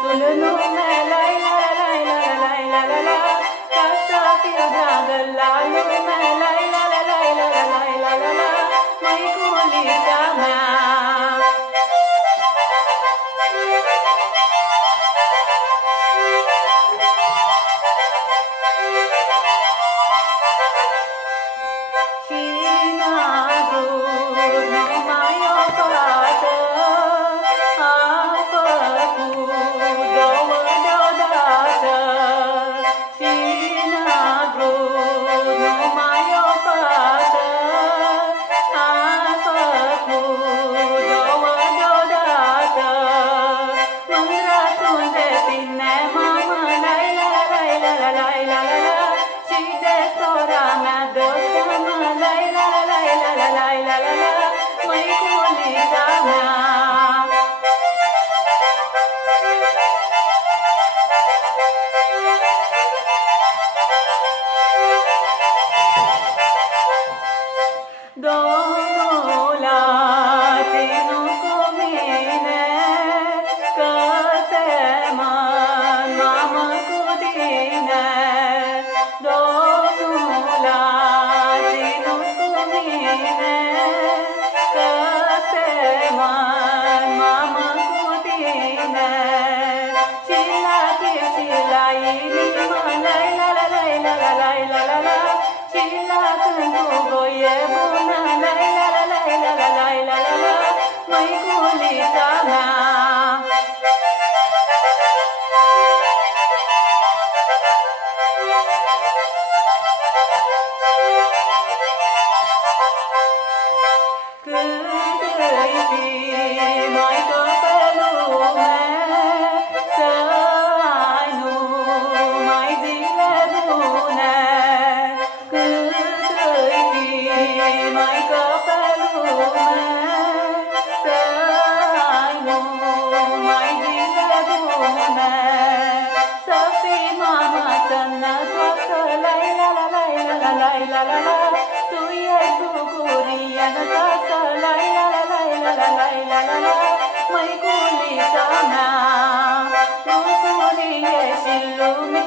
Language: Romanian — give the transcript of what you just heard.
Sul nume lai la la la la la la la, ca să fiu dragă la lume, lai la la la la la la la la, măiculița mea. Și n-a vrut numai o fată, a făcut două deodată. Și n-a vrut numai o fată, a făcut două deodată. Mândră sunt de tine, mamă, lai la la la la la la la la, și de sora mea de seamă, lai la la la la la la la la la, măiculița mea. Domnul a ținut cu mine, că semăn mamă cu tine. Domnul a ținut cu mine, că semăn mamă cu tine. Și la chip și la inimă, lai la la la la la la la la la, și la când cu voie bună, lai la la la la la la la la la, măiculița mea. Cât îi fi maică pe lume, să ai numai zile bune. Cât îi fi maică pe lume, să ai numai zile bune. Să fii mamă sănătoasă, lai la la la la la la la la, tu ești bucurie în casă, lai la la la la la la la la, măiculița mea. Bucurie și lumină.